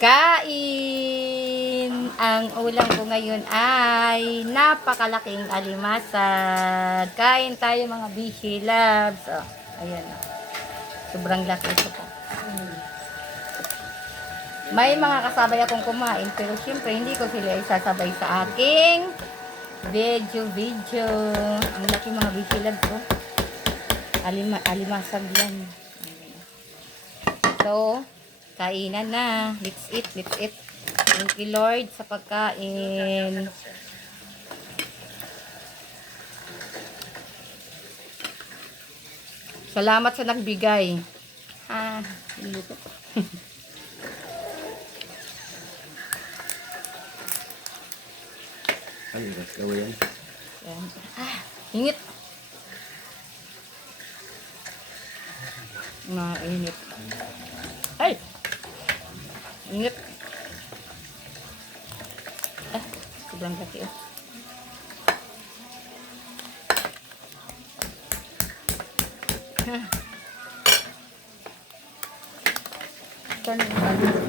Kain! Ang ulam ko ngayon ay napakalaking alimasag. Kain tayo mga bishi loves. Oh, ayan. Sobrang laki ito po. May mga kasabay akong kumain pero syempre hindi ko sila isasabay sa aking video. Ang laki mga bishi loves ko. Alimasag yan. So, kainan na. Let's eat. Thank you Lord sa pagkain. Salamat sa nagbigay. Ah, luto. Ano ba? Gawa yan? Yan. Init. Init. Ay! Init. Sobrang laki oh.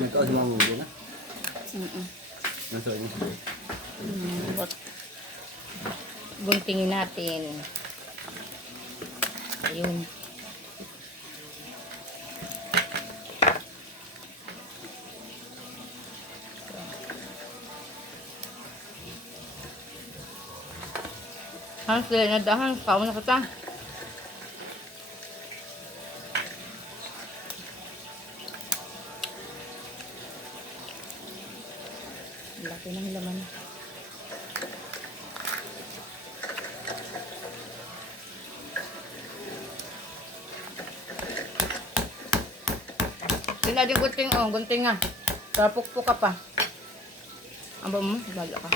Nagkaos lang mo na? Nasa inyo. Guntingin natin. Ayun. Hans, dahil na dahan. Kauna ka ta. Laki ng laman. Sila din gunting oh. Gunting nga. Kapukpuk ka pa. Aba mo. Baga ka.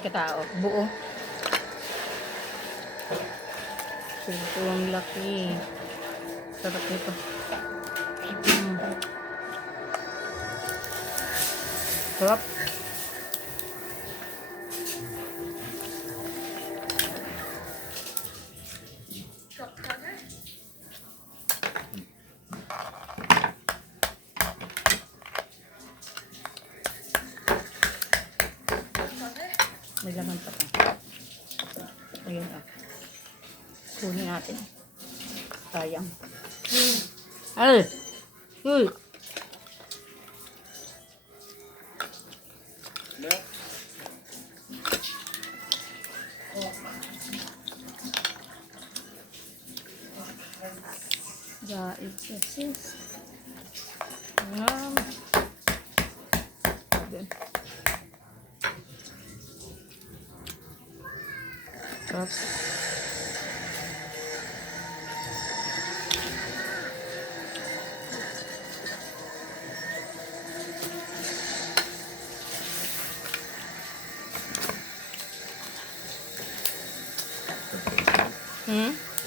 Katao, buo. Ito ang laki. Sarap nito. Sarap. May laman pa pa. Ayun ah. Kunin natin. Sayang. Ay! Uy! Daig sis. Then. Sarap.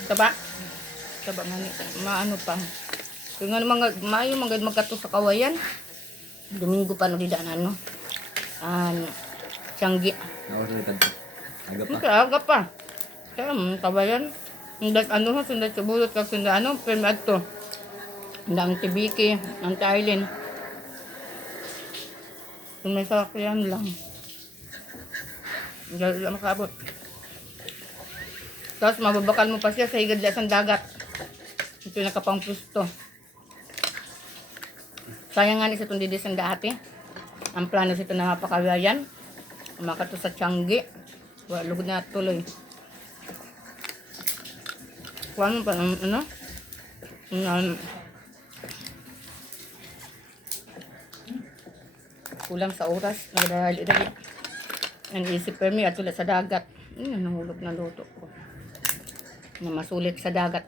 Taba. Taba nga ni. Maano pa. Kung nga mga maayo magkato sa kawayan. Domingo pa nagdidaanan no. Tianggi. Nakasalitan ko. Aga pa. Aga pa. Kaya kawayan. Sundat ano ha, sundat sa bulot kag sundat ano, pero adto. Ang tibiki, ang Thailand. Kung may sakyan lang. Hindi lang makabot. Tapos mababakal mo pa siya sa higad sa dagat. Ito yung nakapang pusto. Sayang nga ni sa itong didisan dati. Ang plano sa ito na mapakawayan. Makato sa Tianggi. Lugod na tuloy. Kuhaan mo pa ng ano? Kulang sa oras. Nagdadali. Ang isip per me at tulad sa dagat. Nahulog na luto ko. Na masulit sa dagat.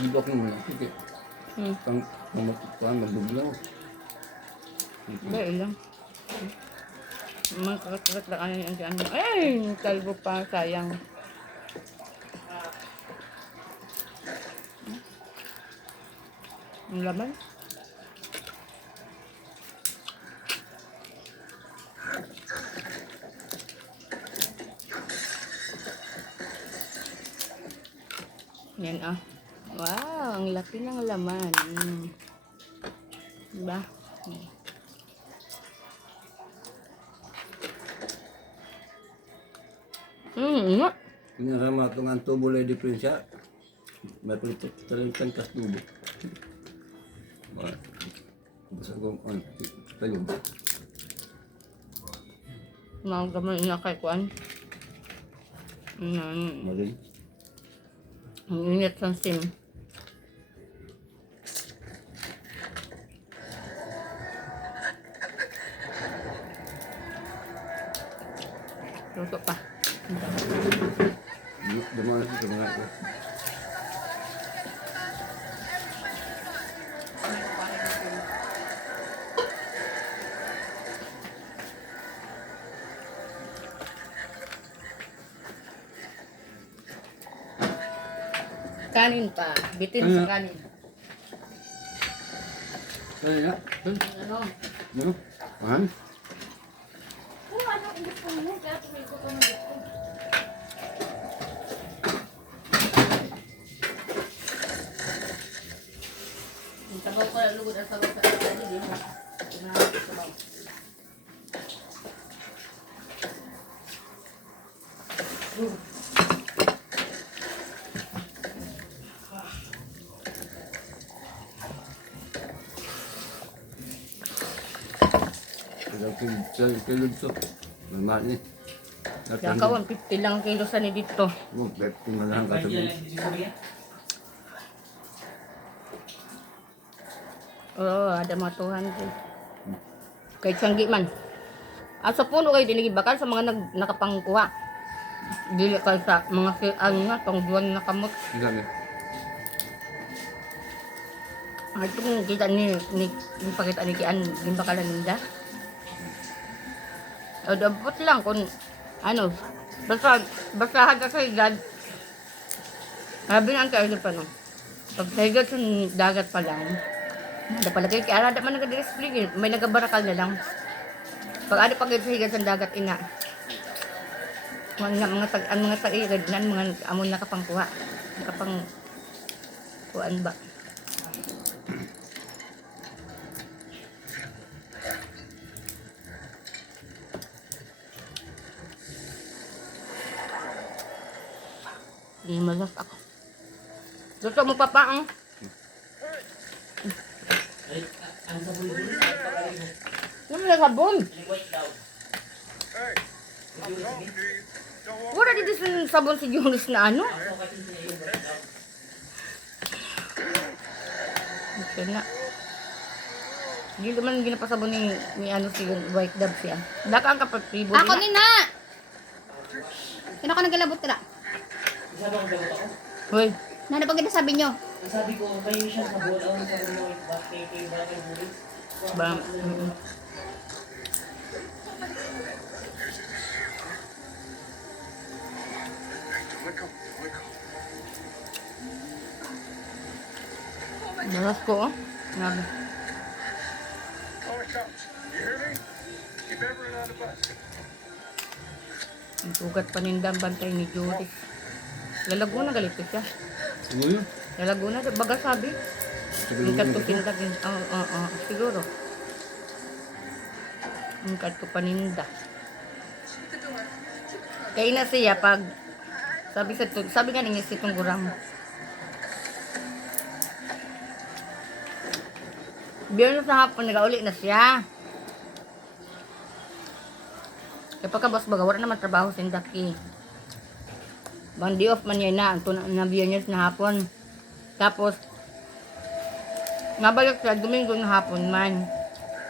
Nagibok mo na. Sige. Hmm. Magdublaw. Dahil lang. Mga kakat-kakat lang ano yung ano. Ay! Kalbo pa. Sayang. Ang laman. Yan ah. Wow, ang laki ng laman. Diba? Nga. Kinarama itong ang tubo lang diferensya. May palitot talagang kas tubo. Basta ko, tayo ba? Mga gamay na kay Kwan. Mali. Ang init ng sim. Luto pa. Dumaan ko. Kanin pa. Bitin sa kanin. Kaya nga. Ano? Ano? Ahan? Oh, ano? Hindi po mo. Kaya tumiko ko ng gusto. Yung tabaw ko lang lugod ang sabaw sa kanin. Hindi mo. Tinahanap ko sabaw. Kilod to. Normal ni. Yan ka, 150 lang ang kilo sa ni dito. Huwag, tingalahan ka sa Oo, ada mga 200. Kahit sanggi man. Sa puno kayo dinigib bakal sa mga nakapangkuha. Dili kayo sa mga nga, tongguan na kamot. Ang dami. Ito kung kita ni pakita ni Kian, yung bakalan ninda. O, dapat lang kung, ano, basta haga sa higad. Sabi na ang kailo pa no. Pag sa higad sa dagat pa lang, ada pala kayo, kaya ada man nag-display, may nagabarakal na lang. Pag ada pag sa higad sa dagat ina, mga tag-igad nan, mga amon nakapangkuha. Nakapang, kuhaan ba? Malas ako. Gusto mo pa ang? Ang sabon dito. Ano na sabon? Wala dito sa sabon si Jonas na ano? Okay na. Hindi naman ginapasabon ni ano si White Dove siya. Daka ang kapatibo Ako ni na! Kaya ako naglalabot ka na. Sabi ko daw ako. Hoy, Ano pag sabi nyo? Ang sabi ko, may siya sa bowl. Ang sabi mo, bakit yung bulis? ba? Malas ko oh. Nabi. Ang tugat panindang bantay ni Judy. Lalago na galit ko siya. Ano yun? Lalago na, baga sabi. Ang kato pindag. Siguro. Ang kato paninda. Kaya na siya pag sabi nga niya si Tungguram. Biyernes na hapon, nag-uli na siya. Kapag kabas baga, wala naman trabaho sa Indaki. Bang di off man yan na, ang na Biyernes na hapon. Tapos, nabalik sa Domingo na hapon man.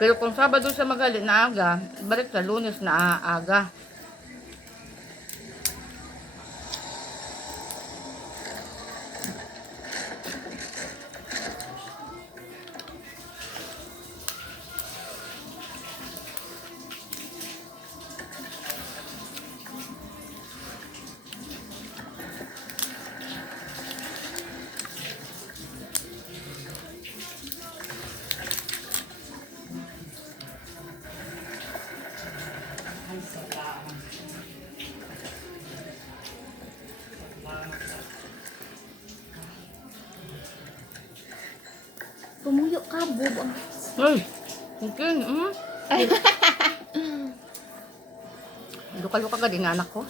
Pero kung Sabado siya magalit na aga, balik sa Lunes na aga. Pumuyo ka, bobo. Ay, okay. Luka-luka ka din anak ko.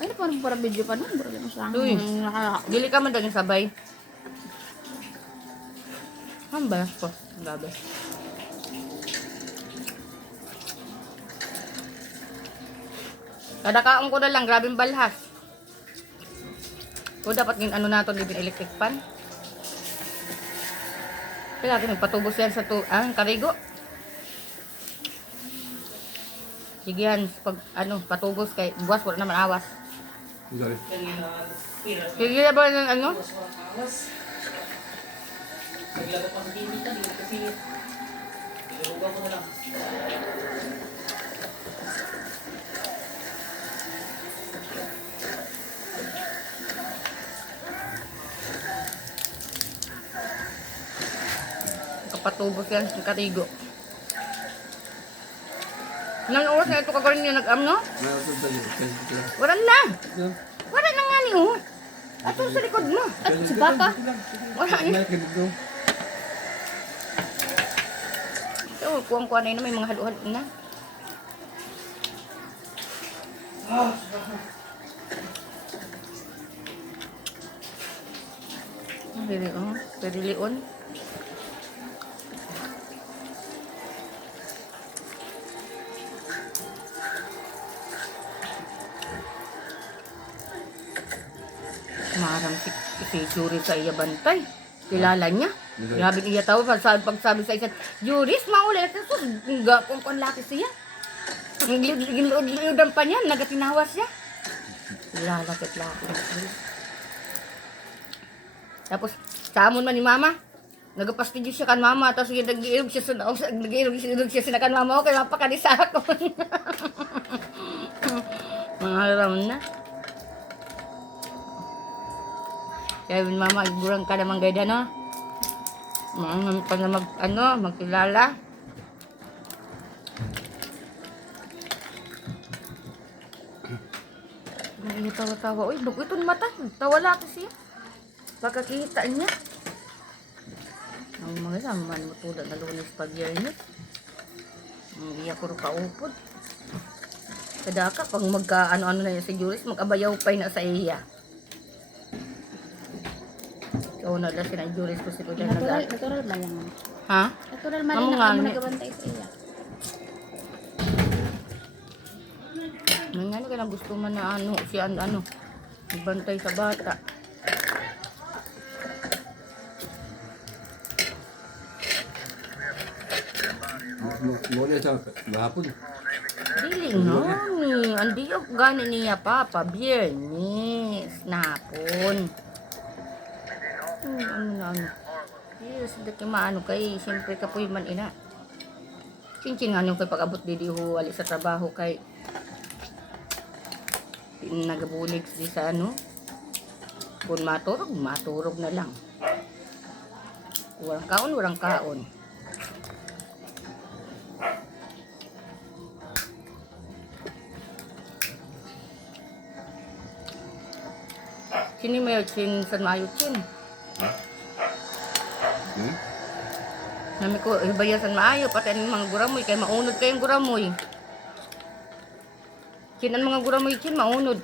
Ay, parang para video pa nun. Bro, mo siya. Uy. Dili ka man daging sabay. Hamba ko. Grabe. Kada kaong ko na lang, grabing balhas. So, dapat yung ano nato, living electric fan. Kaya natin magpatubos yan sa karigo. Sige yan, pag patubos kay buwas, wala naman awas. Sorry. Sige na ba ng ano? Naglagay pa sa TV ka, hindi kasi nilugaw ko na lang. Kapatubos yan sa karigo. Nang oras na ito kagaling niya nag-am, no? Wala na! Wala na nga niyo. Ato sa likod mo. Si Papa. Wala na. Ito, kuwang-kuwan na yun, may mga halo-halo na. Perilion. Maram si Juris sa iya bantay. Kilala niya. Grabe niya tao pagsabi sa isa, Juris, mauli. Nga kung laki siya. Ang liudan pa niya, nagatinawas siya. Kilala kat laki. Tapos, samon man ni mama. Nagapastigyo siya kan mama. Tapos nag-iirog siya sa kan mama. Okay, mapakanisa ako. Mga haram na. Kaya mama, igurang ka namang gayda, no? Pa na magkilala. Hindi tawa-tawa. Uy, bago ito mata. Tawa laki siya. Pagkakita niya. Ang mga saman mo tulad na Lunes pag Yernes. Ang iya ko rin kaupod. Kadaka, pag magka-ano-ano na yun si Juris, mag-abayaw pa na sa iya. So, naglas na Juris ko si Kuya Natural ba yan? Ha? Natural man Amo na nga, kamo ni- nagabantay sa iya. May nga ka lang gusto man na siya magbantay sa bata. Muli sa gahapon. Dili no, andi yung gani niya papa, Biyernes, napon. Ano. Yes, dati maano kay, siyempre kapoy man ina. Cincin nga nung kay pag-abot didi ho, wali sa trabaho kay nagabulig di sa kung maturog na lang. Walang kaon. Sini may chin sa mayo chin. Nami ko ibayasan maayo pati ang mga guramoy kay maunod kayong guramoy. Chin ang mga guramoy chin maunod.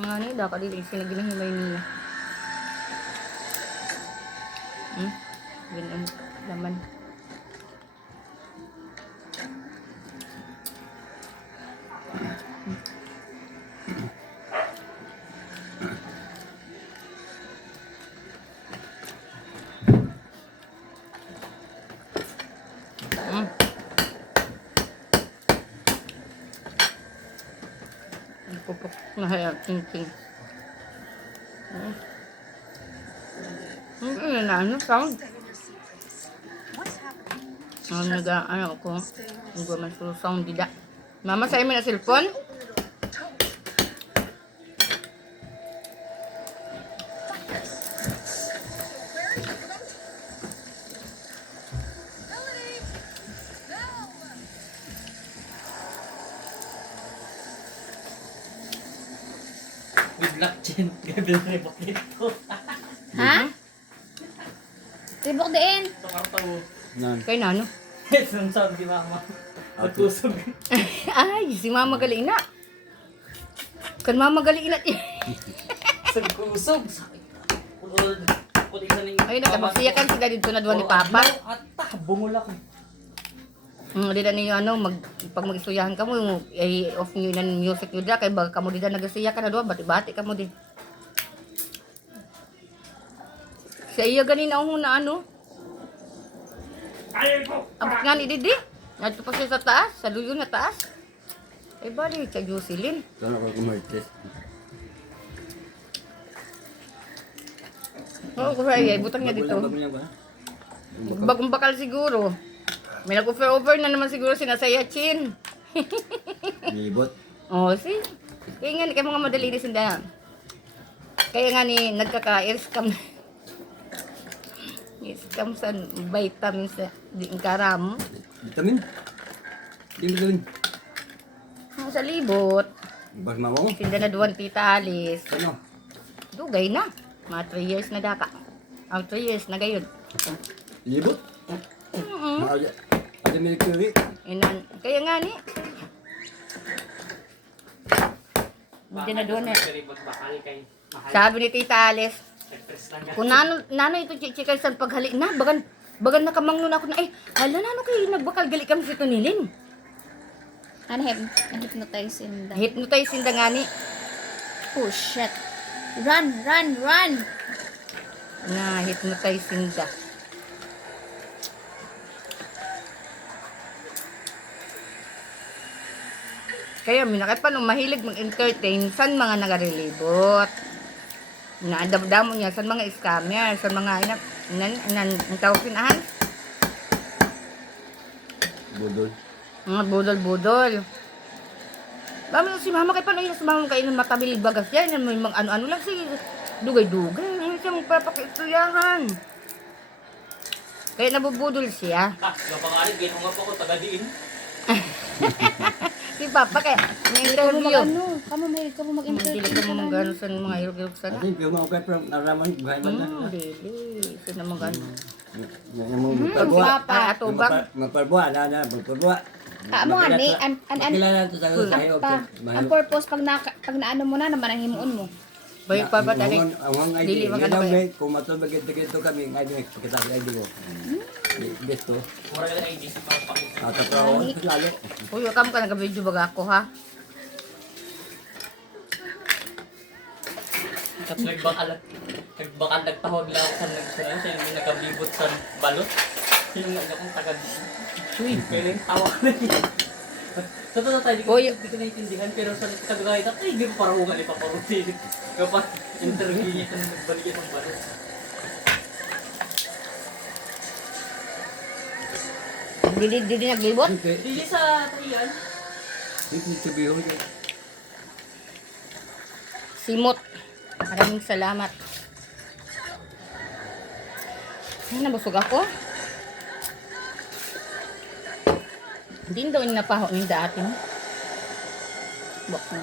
Mga ni dapat dili sinaginahimay niya. Ganun naman. Pupuk na hayag ting. Sound? Ko. Ang gumaman sa sound dida. Mama, sa'yo mo na cellphone? Good luck, Jen. Gabi na rin bakit ko. Ha? Tibok din. Sa karta mo. Nan. Kay nano? Ang sabi ni mama. Nagkusog. Ay, si mama gali na. Kan mama gali na. Sa kusog. Sakit na. Puti isa ning. Ay, nakapagsiyakan sila dito na duwan ni Papa. Ata, bungol ako. Di na ninyo pag mag-istuyahan ka mo, ay off nyo yung music nyo dila, kay baga ka mo dila nag-isiya ka na doon, bati-bati ka mo din. Sa iya ganina ako na abot nga ni Didi. Nandito pa siya sa taas, sa luyo na taas. Ay bali, sa Jocelyn. Sana ako kumartes. Oo, kaya butang niya dito. Bagong bakal siguro. May nag-offer na naman siguro sinasaya Chin. Libot. Oh, see? Kaya nga, kaya mga madali na sinda. Kaya nga ni, nagkaka-scam. Scam sa vitamins di karam. Vitamin. Di vitamin. Sa libot. Bas mamo. Sinda na duwan tita Alice. Ano? Dugay na. Mga 3 years na daka. 3 years na gayon. Libot. Maaja. Ada milik kiri. Inan. Kaya nga ni. Hindi na doon eh. Bakal kay mahal. Sabi ni tita Alice, Stress lang. kung nano ito chikay sa paghali na, bagan nakamangnon ako na, hala nano kayo nagbakal gali kami sa tunilin. Ano, hypnotize in the... Hypnotize sinda nga ni. Oh, shit. Run, run, run! Na hypnotize sinda. Kaya minakit pa nung mahilig mag-entertain san mga nagarelibot. Naadab-damo niya san mga scammer, san mga inan tawag pinahan. Budol. Mga budol-budol. Dami si mama kay paano yun sa mama kayo ng matabil bagas yan. May mga ano-ano lang si dugay-dugay. Ano siya magpapakistuyahan. Kaya nabubudol siya. Napangalit, ginunga po ko taga diin. Si Papa kaya may Kamu interview. kamu Dili mag-interview ka mo magano sa mga hirog-hirog sana. Atin, piyo mga kaya pero naraman. Buhay man lang. Dili. Sino magano. Yang mo magparbuha. Papa, atubang. Magparbuha. Magparbuha. Amo nga ni, an Makilala ito sa kayo. pa. Ang purpose pag naano mo na naman ang himuon mo. Bay Papa tani. Ang Dili ID. magano Ngayon, ba? kung matulog ito kami, ID, pakita sa ID ko. Besto. Mura lang ay DC para pakita. Tatawa ko lalo. Uy, kam ka nag-video baga ako ha. Nagbakal nagtahog lang ako sa nagsunod. Siya yung nagkablibot sa balot. Yung akong taga diin. Uy, Kaya yung tawa ko na yun. Sa totoo tayo, Uy. di ko naiintindihan. Pero sa tagagayat, ay, di ko parungan ipaparutin. Kapag interview niya, kung nagbalik ang balot. dili naglibot. Hindi sa tahiyan. Hindi sabihin ko. Simot. Maraming salamat. Ay, nabusog ako. Hindi daw yung napaho yung dati mo. Bok na.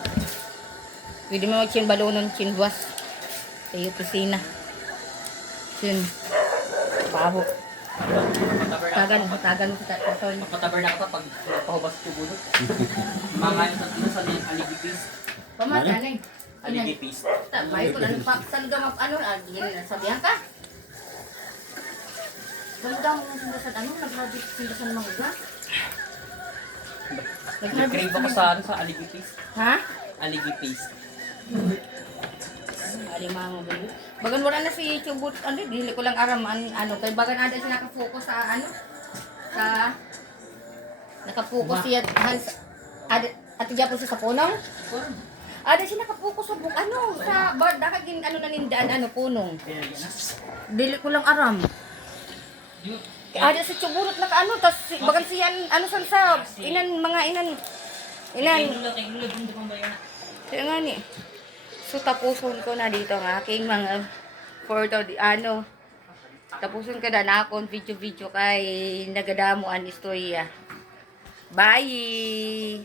Pwede mo mag-chin balonon, chin buwas. Sa iyo, pisina. Chin. Paho. Tagan mo sa tatol. Pagpatabar na ka pag napahubas ko bunot. Mga ano sa aligipis. Pamatanay. Aligipis. May ko lang paksan ka yan na sabihan ka. Ganda mo ng sindasan nag-habit sindasan mga uga. Nag-crave ako sa aligipis. Ha? Aligipis. Alimango bali. Bagan wala na si Chubut, dili ko lang aram kay bagan ada siya naka-focus sa sa naka-focus siya at diya po siya sa punong. Ada siya naka-focus sa sa daka gin na nindaan punong. Dili ko lang aram. Ada si Chuburot na tas bagan siya sa mga inan. Kaya nga ni. So, tapuson ko na dito ang aking mga photo, tapuson ko na akong video-video kay nagadamuan istorya. Bye!